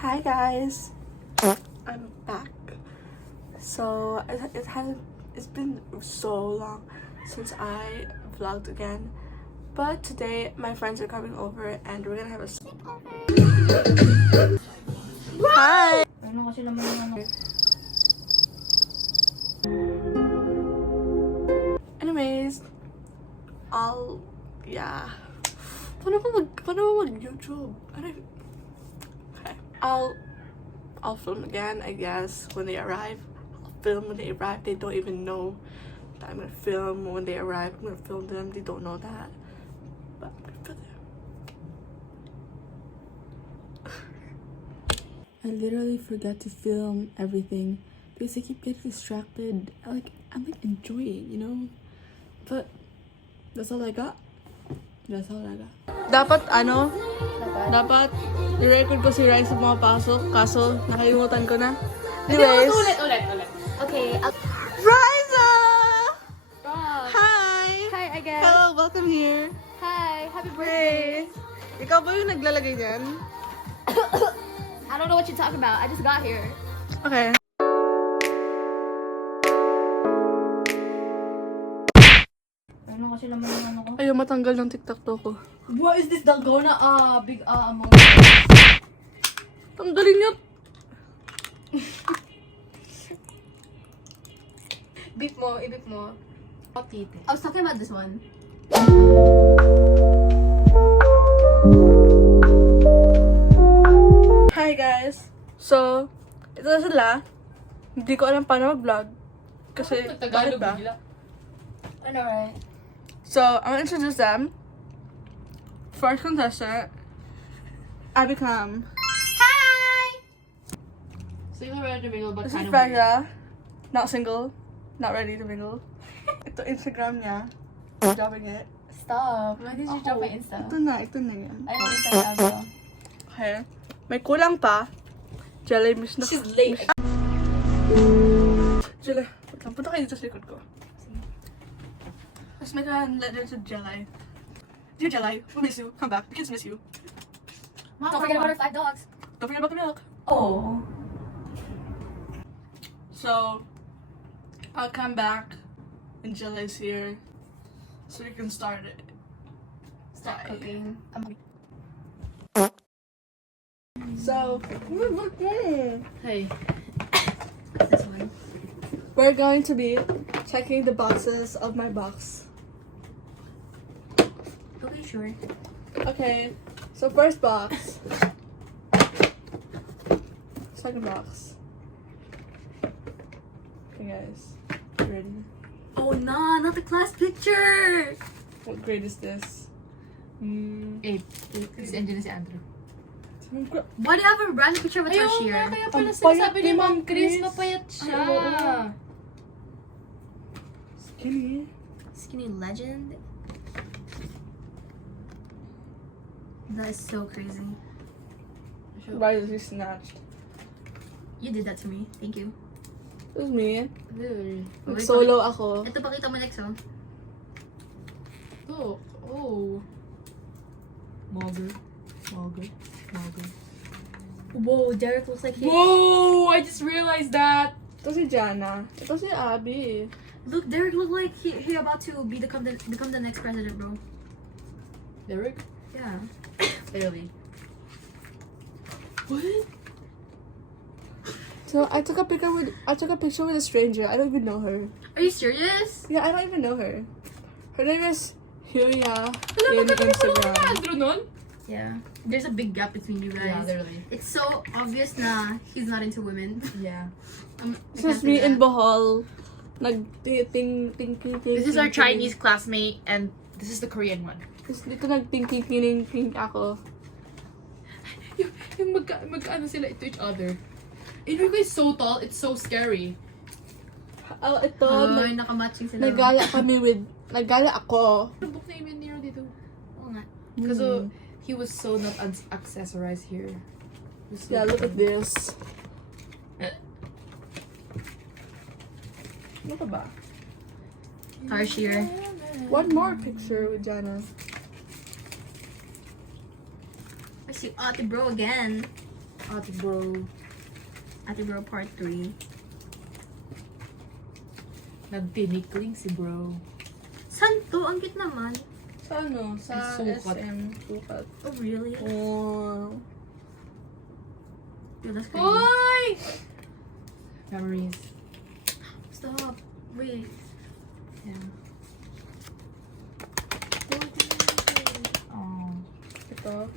Hi guys, I'm back. So it's been so long since I vlogged again, but today my friends are coming over and we're gonna have a sleepover. Hi. Anyways, paano ba mag-YouTube? Okay. I'll film again, I guess, when they arrive. I'll film when they arrive. They don't even know that I'm gonna film when they arrive. I'm gonna film them. They don't know that. But I'm gonna film them. I literally forget to film everything because I keep getting distracted. I'm enjoying, you know? But that's all I got. That's all I got. Dapat i-record ko si Rai sa mga pasok, kaso nakalimutan ko na. Anyways. Ulit. Okay. Riza! Stop. Hi! Hi, I guess. Hello, welcome here. Hi, happy birthday. Hey! Ikaw ba yung naglalagay niyan? I don't know what you're talking about. I just got here. Okay. Ano kasi naman yung ano ko? Ayaw matanggal ng TikTok to ko. What is this dalgona? Big among. Tanggalin niyo. Beep mo, i-beep mo. I was talking about this one. Hi guys! So, ito na sila. Hindi ko alam paano mag-vlog. Kasi, bakit ba? I know, right? So, I'm gonna introduce them. First contestant, Abby Cam. Hi! So you're ready to mingle, but This is kind of Becca. Not single. Not ready to mingle. Ito Instagram niya. Dropping it. Stop. Why did you drop my Insta? Ito na yan. I don't understand Abba. Okay. May kulang pa. Jelly, miss na. She's late. Jelly. Wait lang, punta kayo dito sa likod ko. Let's make a letter to Jelly. Dear Jelly, we miss you. Come back. The kids miss you. Mom, don't forget about our 5 dogs. Don't forget about the milk. Oh. So, I'll come back when Jelly's here. So we can start it. Start cooking. So, Hey. This one. we're going to be checking the boxes of my box. Okay, sure. Okay, so first box. Second box. Okay guys, you ready? Oh, nah, not the class picture! What grade is this? 8. Kasi andyan na si Andrew. Why do you have a random picture of a cashier? Kaya Ang pala payat sinasabi ni ni Ma'am Ma'am Chris, Chris. mapayat siya. Ay, oo. Skinny. Skinny legend? That is so crazy. Why is he snatched? You did that to me. Thank you. It was me. Wait, Solo ako. Ito, pakita mo next, oh. Oh. Mogger. Whoa, Derek looks like he... Whoa! I just realized that! Ito si Jana. Ito si Abby. Look, Derek look like he about to become the next president, bro. Derek? Yeah. Clearly. What? So I took a picture with a stranger. I don't even know her. Are you serious? Yeah, I don't even know her. Her name is Huya Alam mo, in kami follow Instagram. ni Andrew nun? Yeah. There's a big gap between you Yeah, guys. literally. It's so obvious na he's not into women. Yeah. This is me in Bohol. Nag-ting. This is our Chinese classmate, and this is the Korean one. Dito nag-ting ako. Yung magkaano sila to each other. Enrico is so tall, it's so scary. Oh, ito. Ay, nakamatching sila. Nagala ako. Ano book na yung Nero dito? Oo nga. Because he was so not accessorized here. He was so Yeah, look at different. this. Ano ka ba? Cashier. One more picture with Jana. I see Ate Bro again. Ate Bro. Ate Bro Part 3. Nagtinikling si bro. San to? Ang cute naman. Sa ano? Sa Sukat. SM. Sukat. Oh, really? Oh. Dude, that's crazy. Hoy! Memories. Stop. Wait. Yeah. Don't do anything. Oh. Ito.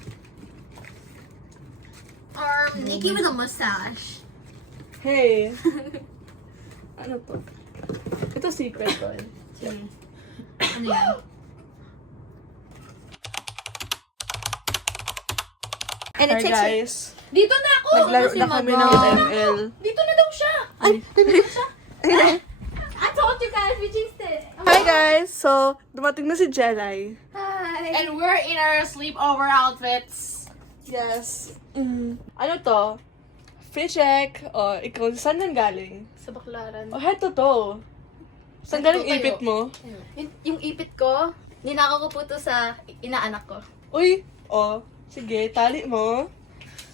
Nikki with a mustache. Hey! Ano to? Ito secret to eh. Sige. Ano yan? And it Hi takes guys. Dito na ako! Naglaro na kami ng ML. Dito na daw siya! I told you guys, we jinxed it. Hi guys! So, dumating na si Jelay. Hi. And we're in our sleepover outfits. Yes. Ano to? Free check. O, ikaw, saan nang galing? Sa Baklaran. O, heto to. Saan galing Heto tayo. ipit mo? Yung ipit ko, ninakaw ko po to sa inaanak ko. Uy! O, sige, tali mo.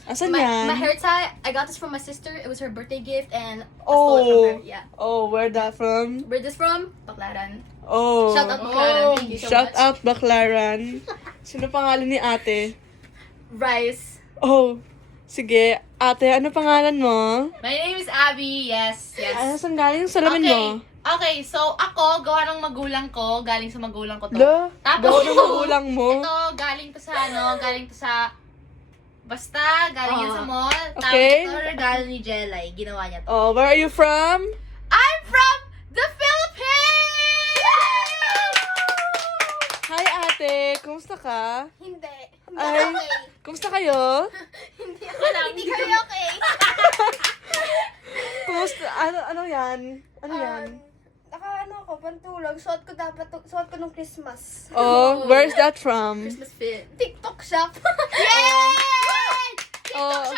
Asan yan? My hair tie, I got this from my sister. It was her birthday gift and I stole it Oh. from her. Yeah. Oh, where that from? Where this from? Baklaran. Oh. Shout out Baklaran. Thank you so Shout much. out Baklaran. Sino pangalan ni ate? Rice. Oh, sige. Ate, ano pangalan mo? My name is Abby. Yes, Ano yes. saan galing yung salamin Okay. mo? Okay, so ako, gawa ng magulang ko, galing sa magulang ko to. Lo, Tapos, daw ng magulang mo. Ito, galing to sa galing to sa, basta, galing yan sa mall. Okay. Tapos, ito, regalo ni Jelay, ginawa niya to. Oh, where are you from? I'm from the Philippines! Hi ate, kumusta ka? Hindi. Ay, kumusta kayo? Hindi ako lang. Hindi kayo okay. Kumusta, ano yan? Ano yan? Ano ako, pantulog. Suot ko nung Christmas. Oh, where's that from? Christmas fit. TikTok shop. Yay! Oh,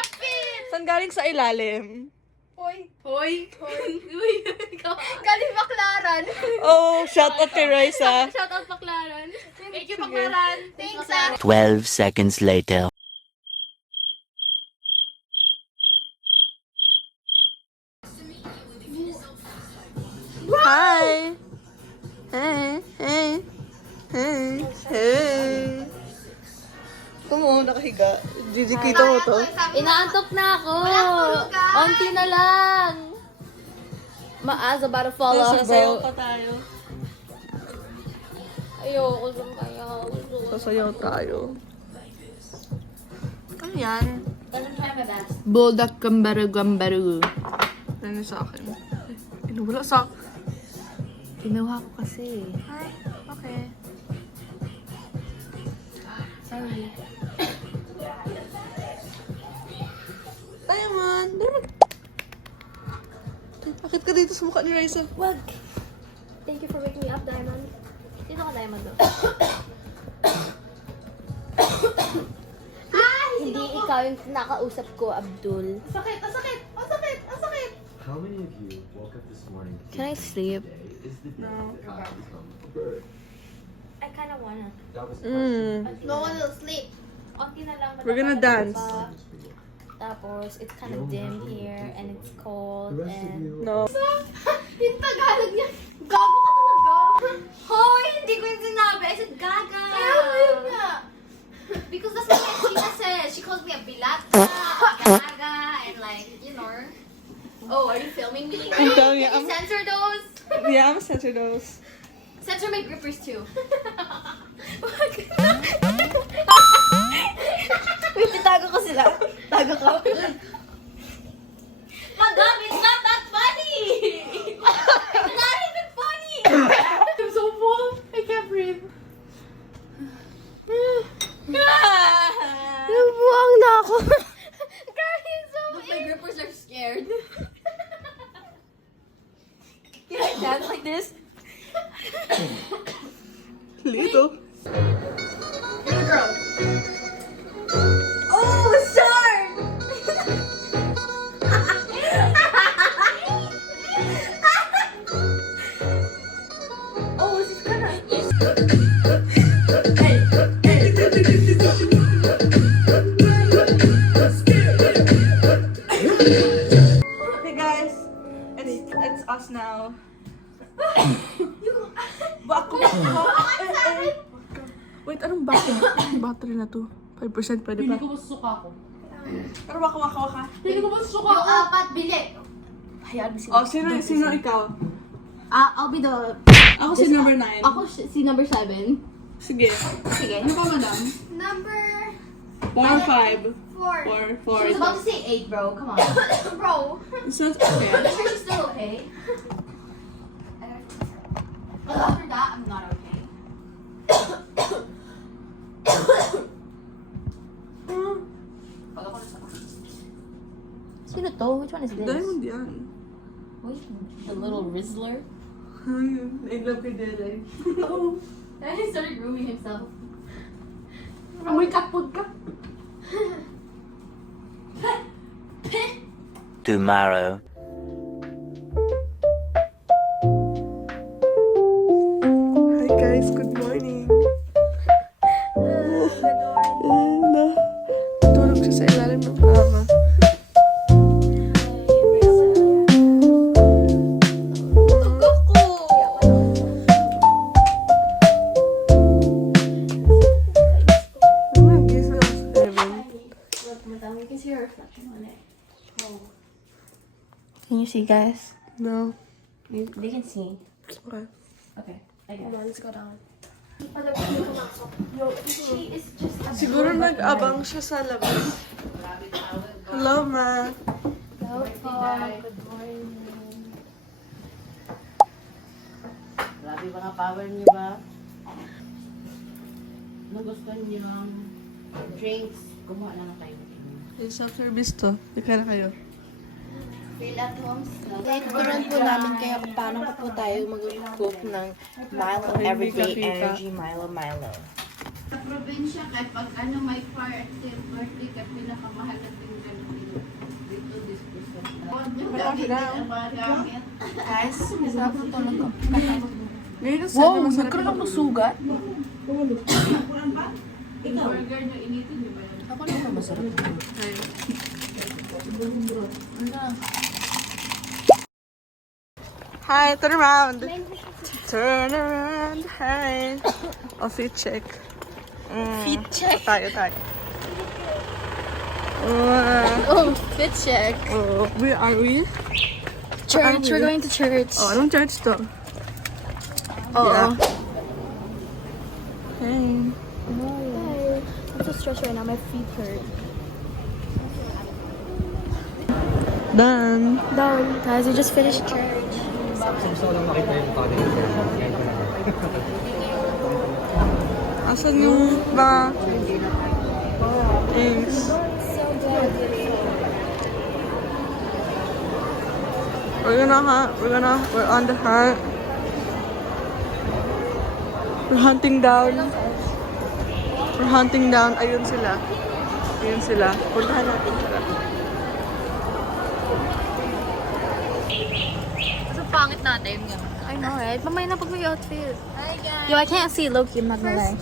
saan galing sa ilalim? Hoy. Hoy! Uy, ikaw. Galing Baklaran. Oh, shout out kay Raisa. Shout out Baklaran. Thank you, Baklaran! Thanks, ah. 12 seconds later. Hi! Hey, hey, hey, hey. Kumo, nakahiga. Didikita mo to. Inaantok na ako. Onti na lang. Maaz about to fall off, Sasayaw bro. pa tayo. Ayoko sumayaw. Sasayaw tayo. Ano yan? Bulldog gambaru. Ano yun sa akin? Wala sa... Ginawa ko kasi. Ay, okay. Sorry. Diamond! Diamond! Bakit ka dito sa mukha ni Raisa? Wag. Thank you for waking me up, Diamond. Sino ka, Diamond, do? Hindi ikaw yung nakausap ko, Abdul. Sakit! Ang sakit! Ang sakit! Ang sakit! How many of you woke up this morning? Can I sleep? Today is the day that God become a bird. I kinda wanna. That was the question. No one will sleep. Onti na lang. We're gonna dance. Tapos, it's kind of dim here, and it's cold, The rest of and... you. No. Yung Tagalog niya, gago ka talaga. Hoy, hindi ko yung sinabi. I said gaga. Ayun nga. Because that's what China says. She calls me a bilata, a gaga, and like, you know. Oh, are you filming me? I'm filming you. Can you censor those? Yeah, I'm censor those. Censor my grippers too. Wait, itago ko sila. Tago ko. Madam, it's not that funny! It's not even funny! I'm so full. I can't breathe. Nabuang na ako. Look, my grippers are scared. Can I dance like this? Lito. You're a girl. Oh, shark! Oh, this is kinda... now. Wait, anong battery na to? 5% pwede Pili pa. ko masusuka ko. Pero waka. Pili ko masusuka Yung ko. apat, bili. Hayaan mo sila. Oh, sino ikaw? I'll be the... Ako si number 9. Ako si number 7. Sige. Sige. Ano pa, madam? Number 4 or 5? 4. 4. She was about to say 8, bro. Come on. Bro. It's not okay. I'm sure she's still okay. But after that, I'm not okay. Pag ako nasa Sino to? Which one is this? Diamond yan. Wait, the little Rizzler? I love kay Dede. Then he started grooming himself. Amoy kapod ka. Tomorrow. Hi guys, good morning. Tulog siya sa ilalim ng kama. You can see her reflection on it. Can you see, guys? No. They can see. Okay. Okay, I guess. Let's go down. She is just a Siguro nag-abang siya sa labas. Hello, ma. Grabe mga power niyo ba? Kung gusto niyo ng drinks, kumuha na lang kayo. Yung self-service to. Ika na kayo. feel at home stuff. Tuturuan po namin kayo kung paano pa po tayo mag-cook ng Milo Everyday Energy Milo. Sa probinsya, kahit pag ano may party, birthday, kahit pinakamahal na tingnan dito, discuss. Guys, masarap ng tulog ko. Ngayon sa wow, Nagkaroon ako ng sugat. Burger na initin, di ba? Ako naman masarap. Hi, turn around. Turn around. Hi. Oh, feet check. Feet check. Tayo. Oh, fit check. Oh, where are we? Church, we're going to church. Oh, anong church to? Oo. Yeah. Hey. I'm so stressed right now. My feet hurt. Done. Done. Guys, we just finished church. Asan yung mga things? We're on the hunt. We're hunting down. Ayun sila. Puntahan natin sila. Ang pangit natin. I know, right? Mamaya na pag may outfit. Hi, guys. Yo, I can't see Loki. I'm not gonna lie.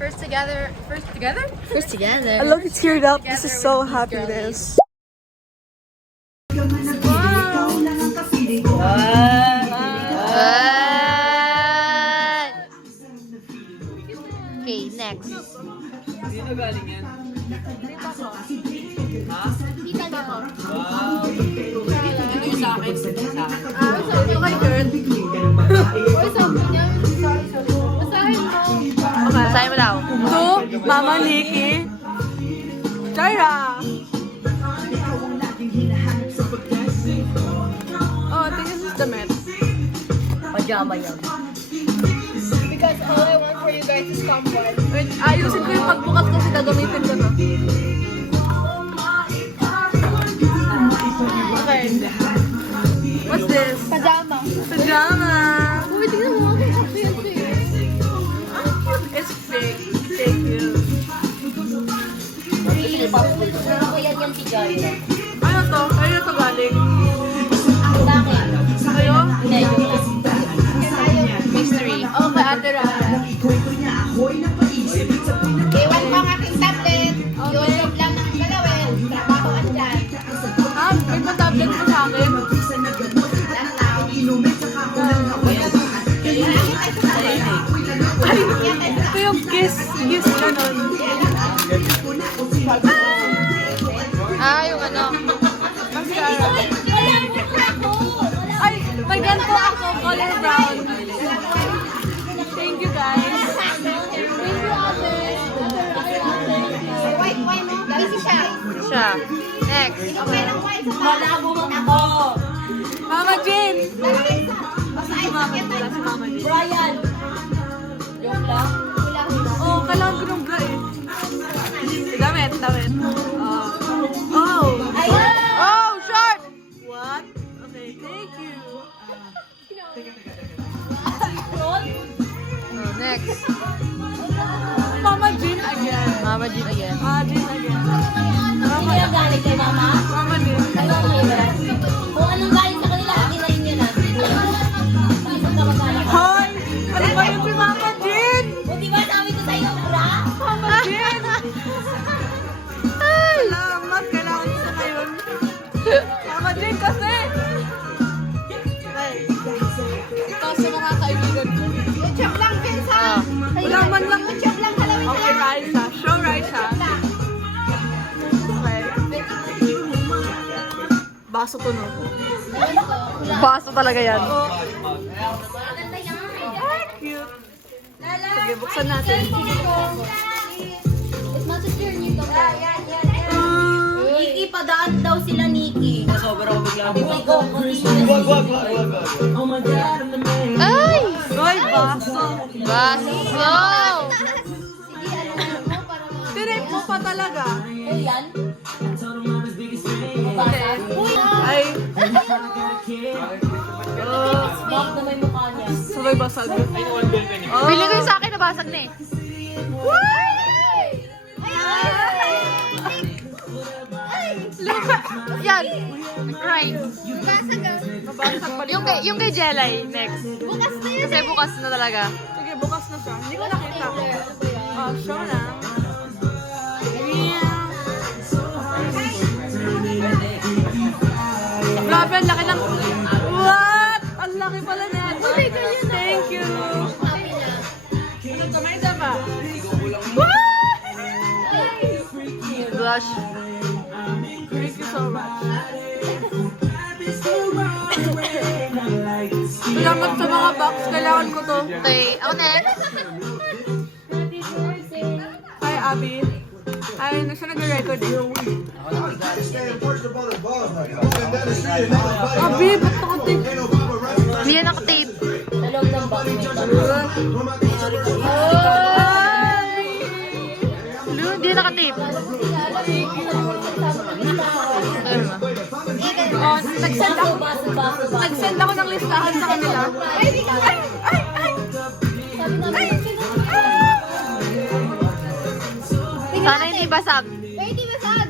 First together? First together. I love it teared up. This is so happiness. Okay, next. Sino galing yan? Basahin mo daw. To Mama Nikki. Jaira. Oh, I think this is the Met. Pajama yan. Because all I want for you guys is comfort. Wait, ayusin ko yung pagbukas kasi gagamitin ko to. Okay. What's this? Pajama. Pajama. Uy, tingnan mo. It's fake. Fake news. Pero ko yan yung tigay. Ano to? Kayo to galing? Sa akin. Kayo? Hindi, yung Mystery. Okay, ate Rana. Iwan ko ang aking tablet. YouTube lang ng galawin. Trabaho andyan. Ah, may tablet mo sa akin. Lang lang. Yung ano. Mascara. Ay, may ganito ako, color brown. Thank you, guys. White mo. Easy siya. Siya. Next. Okay lang white sa malabo ako. Mama Jane! Basta ay sakit tayo. Brian! Joke lang. Oh, kailangan ko ng bra eh. Damit. Oh! Oh, short! What? Okay, thank you. Next. Mama Jane again. Mama Jean again. Mama Jane again. Hindi yung galing kay mama. Mama Jane. Ano ang favorite? Kung anong galing sa kanila, akin na yun na. Isang kamag-anak. Hoy! Ano ba yung si Mama Jane? O diba sabi ko sa'yo, bra? Mama Jane! Salamat! Kailangan ko sa ngayon. Mama Jane kasi! Ay, ito sa mga kaibigan ko. YouTube lang, Pensa. Wala man lang. YouTube lang, halawin Okay, Raisa. Show Raisa. Okay. Baso to, no? Baso talaga yan. Cute. Sige, buksan natin. Nikki, padaan daw sila, Nikki. Ay! Hoy, baso. Baso! Tinip mo pa talaga. O yan? Ay. Bakit na may mukha niya? Sabay basag. Oh. Pili ko yung sa akin, nabasag na eh. Yan! Right. Nabasag pa rin. Yung kay Jelay, next. Kasi bukas na talaga. Sige, bukas na siya. Hindi ko nakita. Oh, show na. Grabe, ang laki ng... What? Ang laki pala niya. Thank you. Ano to? May isa pa? Blush. Thank you so much. Salamat sa mga box. Kailangan ko to. Okay, ako next. Hi, Abby. Ay, na siya nag-record eh. Abby, ba't nakatik? Hindi yan nakatape. Sa loob ng box may Lu, hindi yan nakatape. Ayun ba? Oh, nag-send ako. baso. Nag-send ako ng listahan sa kanila. Sana hindi basag. Pwede basag.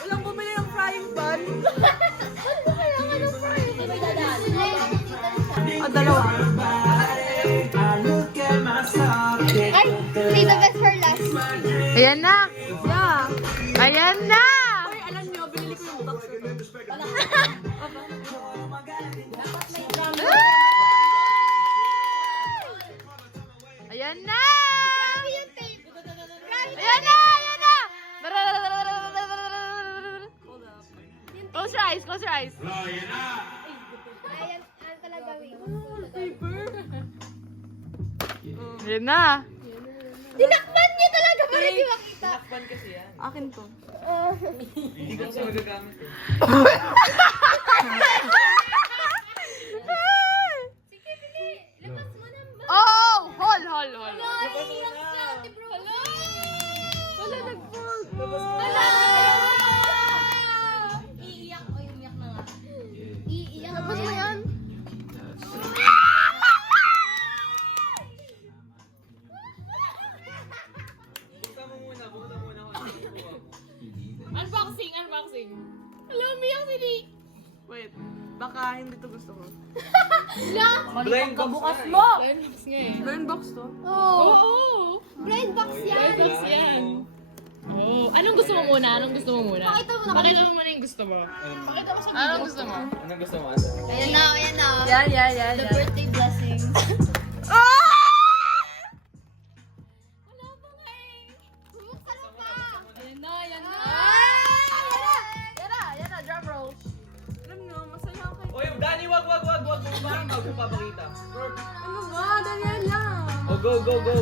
Walang bumili ng frying pan. O, dalawa. Ay, save the best for last. Ayan na. Yeah. Ayan na. Ay, alam nyo, binili ko yung box. Ayan na. Ayan na. Ayan na. Close your eyes. Close your eyes. Ayan, ano talaga gawin? Ayan na. Tinakpan niya talaga para di makita. Akin to. Oh! Hol. Iiyak o umiyak na nga. Iiyak Tapos mo yan. Unboxing. Hello, umiyak si Nick. Wait, baka hindi to gusto ko. Blind bukas mo! Unbox nga eh. Burn box to? Oo. Blind box yan. Unbox yan. Oh, anong gusto mo muna? Pakita mo muna. Pakita mo muna yung gusto mo. Pakita mo sa video. Anong gusto mo? Ayan na, ayan na. Yan. The birthday blessing. Parang bago papakita. Ano ba? Ganyan lang. Oh, go, go, go.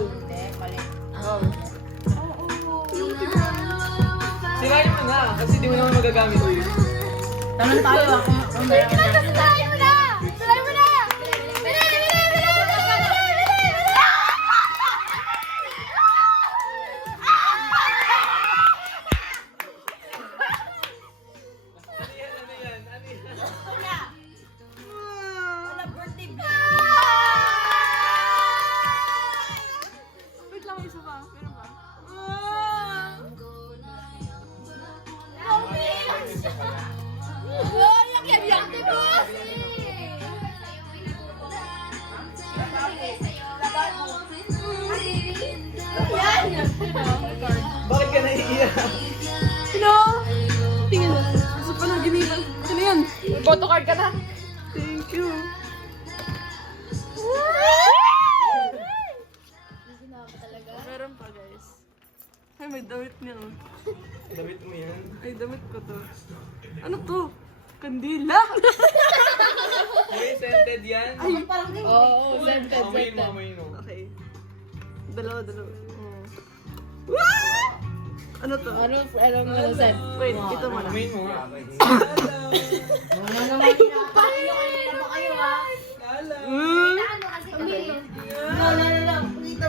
Sirain mo na, kasi di mo naman magagamit. Tanong tayo ako. Try mo na! Try mo na! Ano yan? Wala birthday Wait lang, isa pa. Meron pa. Bakit ka naiiyak? Sino? Tingnan mo. Gusto pa na ginipan. Sino yan? Photocard ka na. Thank you. Meron pa, guys. Ay, may damit niya. Oh. Damit mo yan. Ay, damit ko to. Ano to? Kandila! May scented yan. Oo, scented, Amoyin mo, scented. amoyin mo. Okay. Dalawa. Oh. Ano to? Anong scent? Wait, ito muna. Amoyin mo nga.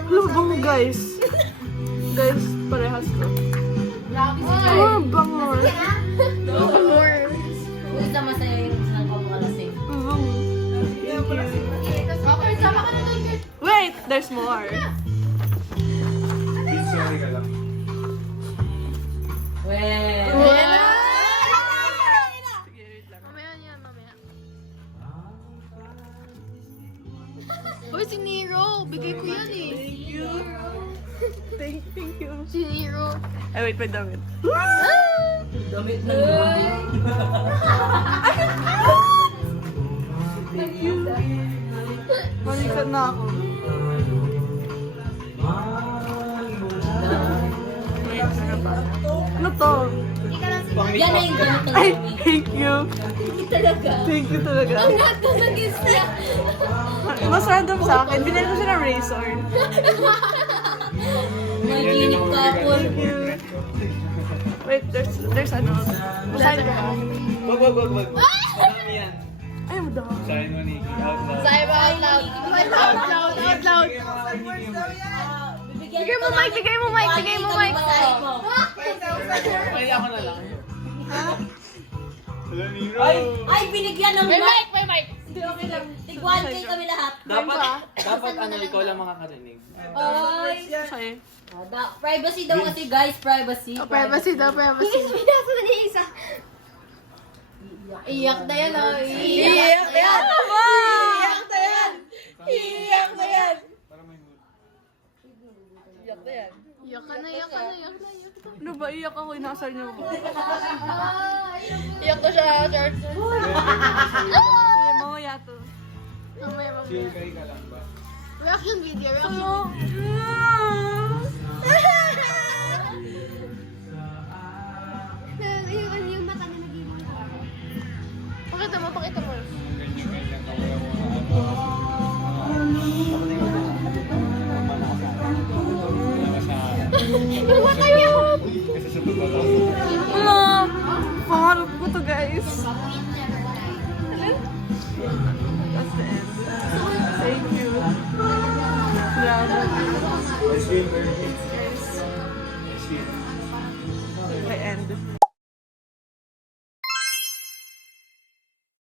Ano bango, guys? Guys, parehas to. Oh, bango. Isa masaya yung nagpapakalasing. Bango. Wait, there's more. Sorry ka lang. Well. Sige, wait lang. Uy, si Nero. Bigay ko yan eh. Thank you. Si Nero. Ay, wait, may damit. Damit na Malikot na ako. Wait, ano pa? Ano to? Yan na yung ganito na Ay, kami. thank you. Thank you talaga. Mas random sa akin. Binili ko siya ng razor. May clinic ka po. Thank you. Wait, there's ano. Basahin ko. Wag. Marami yan. Ay, madami. Sign mo, Nikki. Out loud. Sabi mo out loud. Out loud. Bigay mo mic, bigay mo mic, bigay mo mic. Kaya ako na lang. Hello, Nero. Ay, binigyan ng May mic. mic, may mic. Tigwan kay kami lahat. Dapat ano, ikaw lang makakarinig. Ay. Sa'yo. Privacy daw kasi guys, privacy. Privacy daw, privacy. Iyak na yan oh. Iyak na yan! Iyak na yan! Para may mood. Iyak na yan. Iyak ka na, iyak ka na, iyak na, iyak na. Ano ba? Iyak ako. Inasal niyo ako. Iyak to siya, George. Sige, mamaya to. Mamaya, mamaya. Chill kayo ka lang ba? Reaction video, reaction Oh. video. Yung mata na naging pakita mo, pakita mo. Ganyan-ganyan ka wala mo. Mata niya! Kasi sa totoo. Pangarap ko to, guys. That's the end. Thank you. Salamat. Ice cream, Guys, Ice cream. may end.